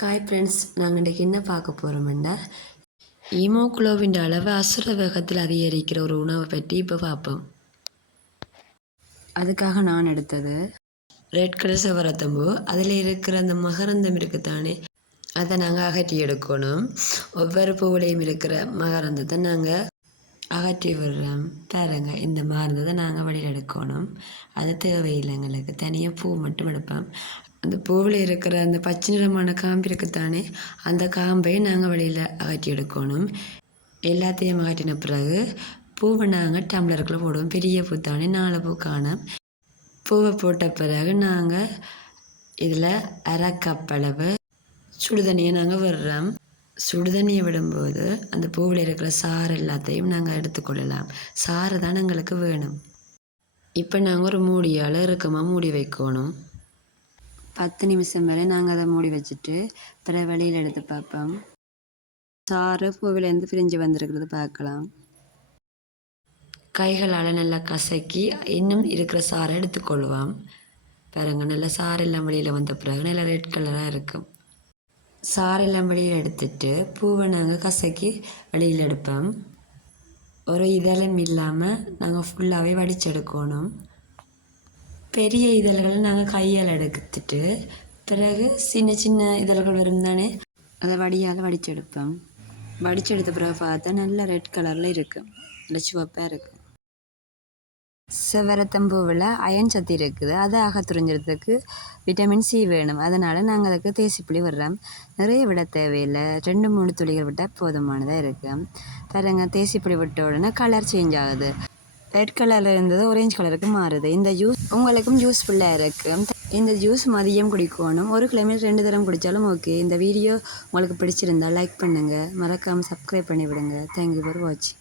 Hi friends நாங்கள் இன்றைக்கி என்ன பார்க்க போகிறோம்னா ஈமோகுளோவின் அளவு அசுர வேகத்தில் அதிகரிக்கிற ஒரு உணவை பற்றி இப்போ பார்ப்போம். அதுக்காக நான் எடுத்தது ரெட் கலர் செவரத்தம்பூ. அதில் இருக்கிற அந்த மகரந்தம் இருக்குத்தானே அதை நாங்கள் அகற்றி எடுக்கணும். ஒவ்வொரு பூவிலையும் இருக்கிற மகரந்தத்தை நாங்கள் அகற்றி விடுறோம். பாருங்க இந்த மகரந்தத்தை நாங்கள் வெளியில் எடுக்கணும். அது தேவையில்லை எங்களுக்கு. தனியாக பூ மட்டும் எடுப்போம். அந்த பூவில் இருக்கிற அந்த பச்சை நிறமான காம்பு இருக்குத்தானே அந்த காம்பை நாங்கள் வெளியில் அகற்றி எடுக்கணும். எல்லாத்தையும் அகற்றின பிறகு பூவை நாங்கள் டம்ளருக்குள்ளே போடுவோம். பெரிய பூ தானே நாலு பூ காணும் பூவை போட்ட பிறகு நாங்கள் இதில் அரை கப் அளவு சுடுதண்ணியை நாங்கள் விடுறோம். சுடுதண்ணியை விடும்போது அந்த பூவில் இருக்கிற சாறு எல்லாத்தையும் நாங்கள் எடுத்துக்கொள்ளலாம். சாறு தான் எங்களுக்கு வேணும். இப்போ நாங்கள் ஒரு மூடியால் இறுக்கமாக மூடி வைக்கணும். பத்து நிமிஷம் வரை நாங்கள் அதை மூடி வச்சுட்டு பிறகு வெளியில் எடுத்து பார்ப்போம். சாறு பூவிலேருந்து பிரிஞ்சு வந்திருக்கிறது பார்க்கலாம். கைகளால் நல்லா கசக்கி இன்னும் இருக்கிற சாறை எடுத்துக்கொள்வோம் பாருங்க நல்லா சாறு எல்லாம் வெளியில் வந்த பிறகு நல்லா ரெட் கலராக இருக்கும் சாறு எல்லாம் வெளியில் எடுத்துட்டு பூவை நாங்கள் கசக்கி வெளியில் எடுப்போம். ஒரு இதழம் இல்லாமல் நாங்கள் ஃபுல்லாகவே வடிச்செடுக்கணும் பெரிய இதழ்களை நாங்கள் கையால் எடுத்துட்டு பிறகு சின்ன சின்ன இதழ்கள் வரும் தானே? அதை வடியால் வடிச்செடுப்போம். வடிச்செடுத்த பிறகு பார்த்தா நல்லா ரெட் கலரில் இருக்கும் நல்லா சிவப்பாக இருக்கும் செவரத்தம்பூவில் அயன் சத்து இருக்குது. அதை ஆக அகத்துறிஞ்சிறதுக்கு விட்டமின் சி வேணும். அதனால் நாங்கள் அதுக்கு தேசிப்புளி விடுறோம். நிறைய விட தேவையில்லை. ரெண்டு மூணு துளிகள் விட்டால் போதுமானதாக இருக்குது பாருங்கள் தேசிப்புளி விட்ட உடனே கலர் சேஞ்ச் ஆகுது. ரெட் கலரில் இருந்தது ஆரஞ்சு கலருக்கு மாறுது. இந்த ஜூஸ் உங்களுக்கும் யூஸ்ஃபுல்லாக இருக்குது இந்த ஜூஸ் மதியம் குடிக்கணும். ஒரு கிலோமீட்டர் ரெண்டு தரம் குடித்தாலும் ஓகே இந்த வீடியோ உங்களுக்கு பிடிச்சிருந்தா லைக் பண்ணுங்கள் மறக்காமல் சப்ஸ்கிரைப் பண்ணி விடுங்க தேங்க்யூ ஃபார் வாட்சிங்